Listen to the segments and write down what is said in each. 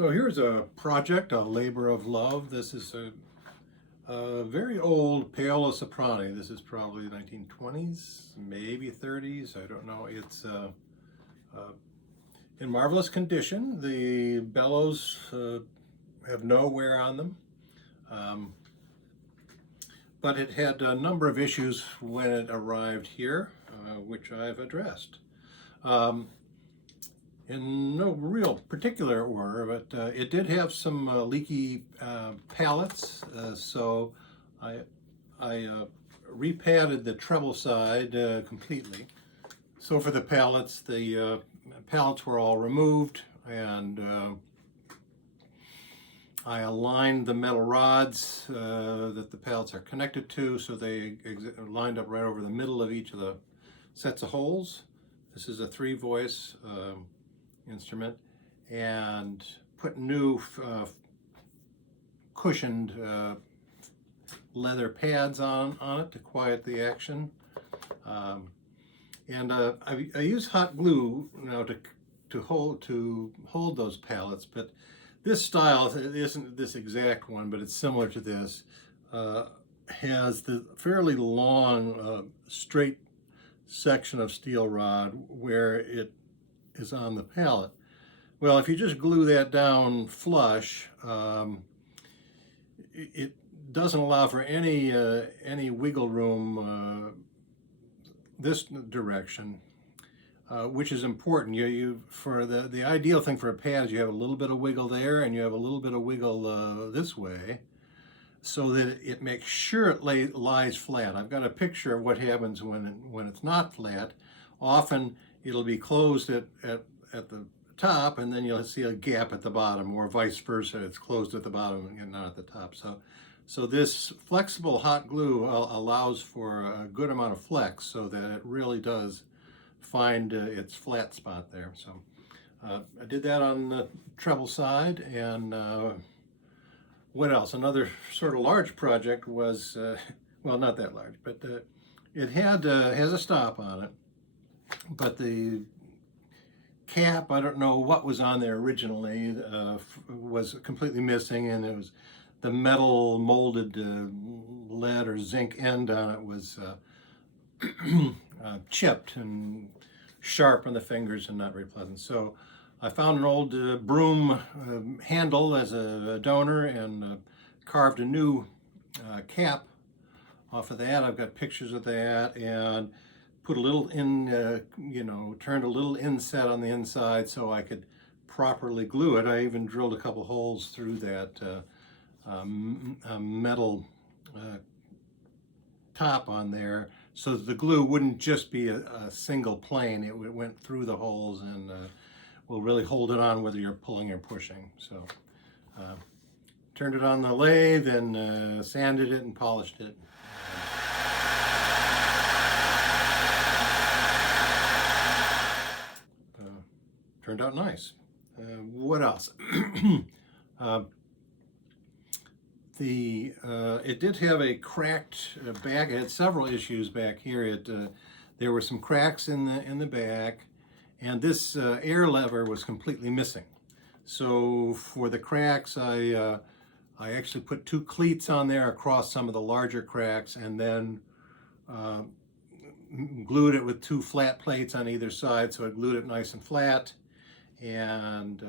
So here's a project, a labor of love. This is a very old Paolo Soprani. This is probably 1920s, maybe 30s. I don't know. It's uh, in marvelous condition. The bellows have no wear on them. Um, but it had a number of issues when it arrived here, which I've addressed. Um, in no real particular order, but it did have some leaky pallets, so I repadded the treble side completely. So for the pallets were all removed, and I aligned the metal rods that the pallets are connected to, so they lined up right over the middle of each of the sets of holes. This is a 3-voice instrument, and put new cushioned leather pads on it to quiet the action. And I use hot glue to hold those pallets, but this style, it isn't this exact one, but it's similar to this, has the fairly long straight section of steel rod where it is on the pallet. Well, if you just glue that down flush, it doesn't allow for any wiggle room this direction, which is important. For the ideal thing for a pad is you have a little bit of wiggle there and you have a little bit of wiggle this way, so that it makes sure it lies flat. I've got a picture of what happens when it's not flat. Often it'll be closed at the top, and then you'll see a gap at the bottom, or vice versa. It's closed at the bottom and not at the top. So this flexible hot glue allows for a good amount of flex, so that it really does find its flat spot there. So I did that on the treble side, and what else? Another sort of large project was, well, not that large, but it has a stop on it, but the cap, I don't know what was on there originally, was completely missing, and it was the metal molded lead or zinc end on it was chipped and sharp on the fingers and not very pleasant. So I found an old broom handle as a donor, and carved a new cap off of that. I've got pictures of that, and put a little turned a little inset on the inside so I could properly glue it. I even drilled a couple holes through that metal top on there, so that the glue wouldn't just be a single plane. It went through the holes and will really hold it on whether you're pulling or pushing. So turned it on the lathe and sanded it and polished it. Turned out nice. What else? It did have a cracked back. It had several issues back here. There were some cracks in the back, and this air lever was completely missing. So for the cracks, I actually put 2 cleats on there across some of the larger cracks, and then glued it with 2 flat plates on either side, so I glued it nice and flat. And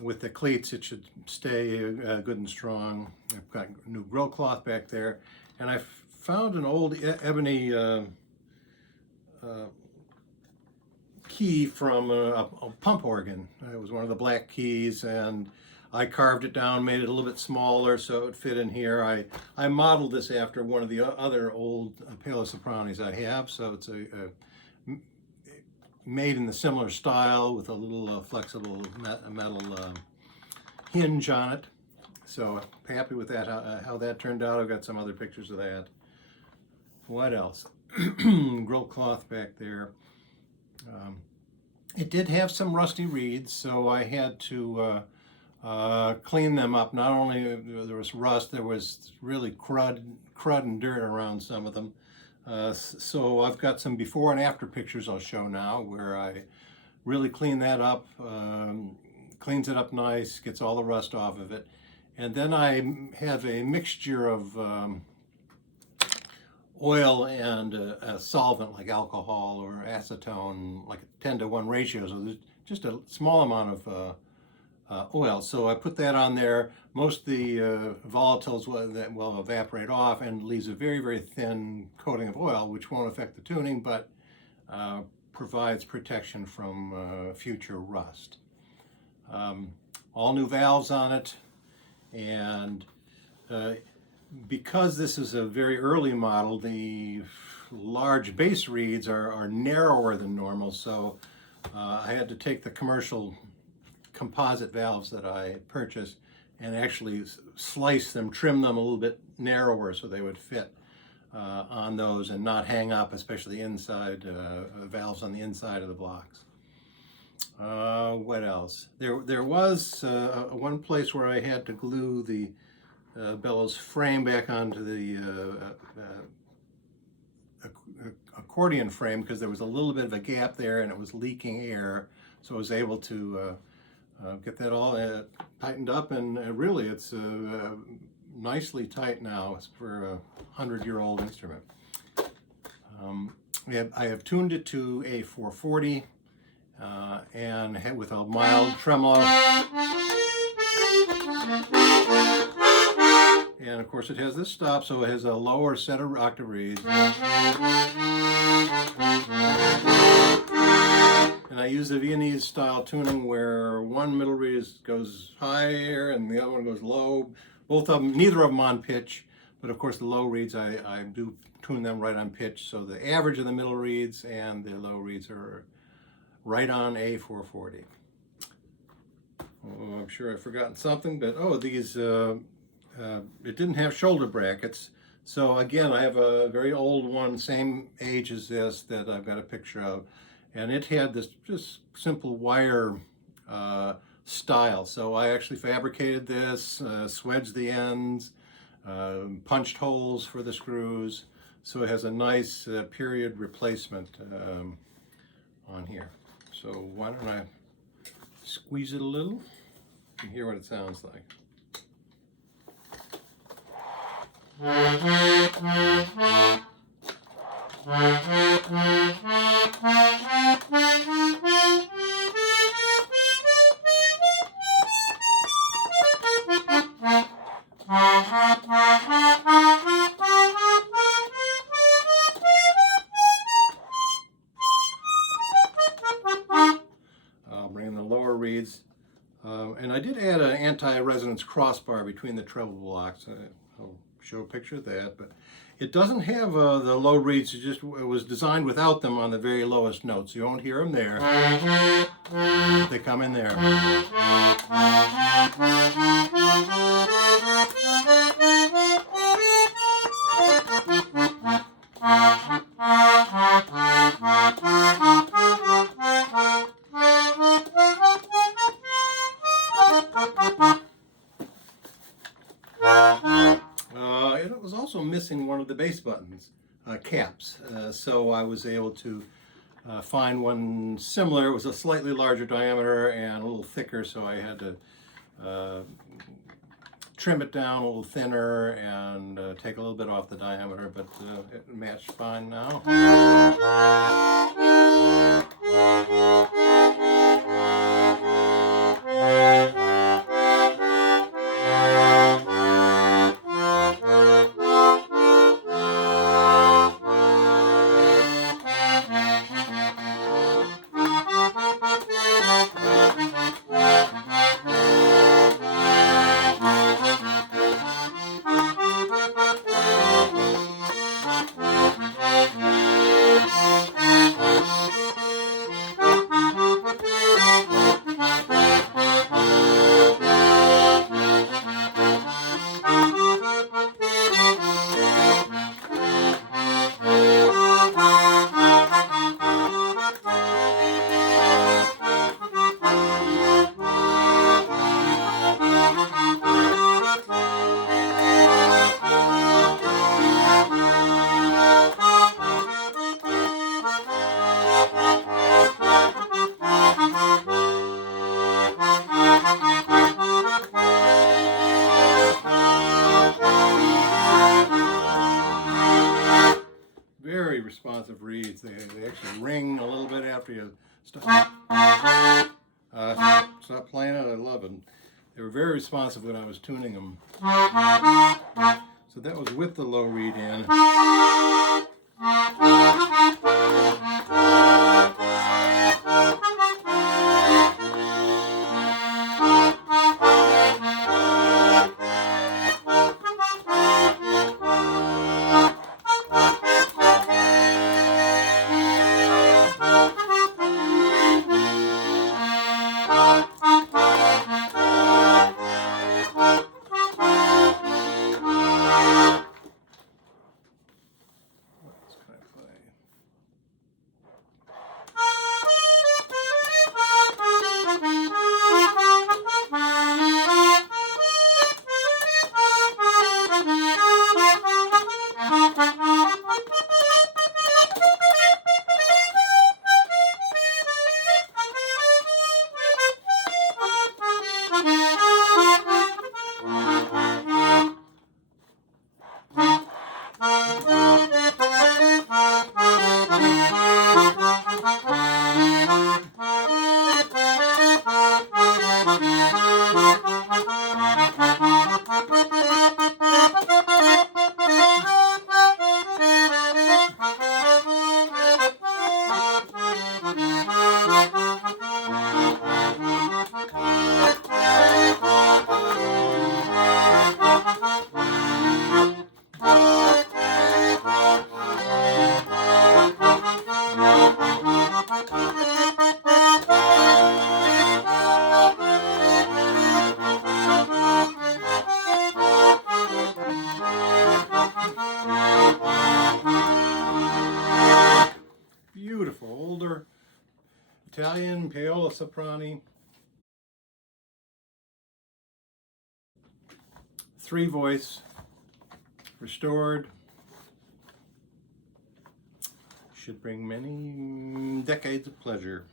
with the cleats, it should stay good and strong. I've got new grill cloth back there, and I found an old ebony key from a pump organ. It was one of the black keys, and I carved it down, made it a little bit smaller so it would fit in here. I modeled this after one of the other old Paolo Sopranis I have, so it's made in the similar style with a little flexible metal hinge on it. So happy with that, how that turned out. I've got some other pictures of that. What else? Grill cloth back there. It did have some rusty reeds, so I had to clean them up. Not only there was rust, there was really crud and dirt around some of them. So I've got some before and after pictures I'll show now, where I really cleaned that up, cleans it up nice, gets all the rust off of it. And then I have a mixture of oil and a solvent like alcohol or acetone, like a 10-to-1 ratio. So there's just a small amount of oil. So I put that on there. Most of the volatiles will evaporate off and leaves a very, very thin coating of oil, which won't affect the tuning, but provides protection from future rust. All new valves on it, and because this is a very early model, the large base reeds are narrower than normal, so I had to take the commercial composite valves that I purchased and actually slice them, trim them a little bit narrower so they would fit on those and not hang up, especially inside valves on the inside of the blocks. What else? There was one place where I had to glue the bellows frame back onto the accordion frame because there was a little bit of a gap there and it was leaking air, so I was able to get that all tightened up, and really it's nicely tight now. It's for a 100-year-old instrument. I have tuned it to a 440 and with a mild tremolo. And of course it has this stop, so it has a lower set of octave reeds. And I use the Viennese style tuning where one middle reed goes higher and the other one goes low. Both of them, neither of them on pitch, but of course the low reeds I do tune them right on pitch, so the average of the middle reeds and the low reeds are right on A440. Oh, I'm sure I've forgotten something, but these it didn't have shoulder brackets. So again, I have a very old one, same age as this, that I've got a picture of, and it had this just simple wire style. So I actually fabricated this, swedged the ends, punched holes for the screws, so it has a nice period replacement on here. So why don't I squeeze it a little? You can hear what it sounds like. I'll bring in the lower reeds. And I did add an anti-resonance crossbar between the treble blocks. I'll show a picture of that, but it doesn't have the low reeds. It was designed without them on the very lowest notes. You won't hear them there. They come in there. It was also missing one of the bass buttons, caps, so I was able to find one similar. It was a slightly larger diameter and a little thicker, so I had to trim it down a little thinner and take a little bit off the diameter, but it matched fine now. responsive reeds. They actually ring a little bit after you stop playing it. I love it. They were very responsive when I was tuning them. So that was with the low reed in. Beautiful, older Italian Paolo Soprani. 3-voice, restored. Should bring many decades of pleasure.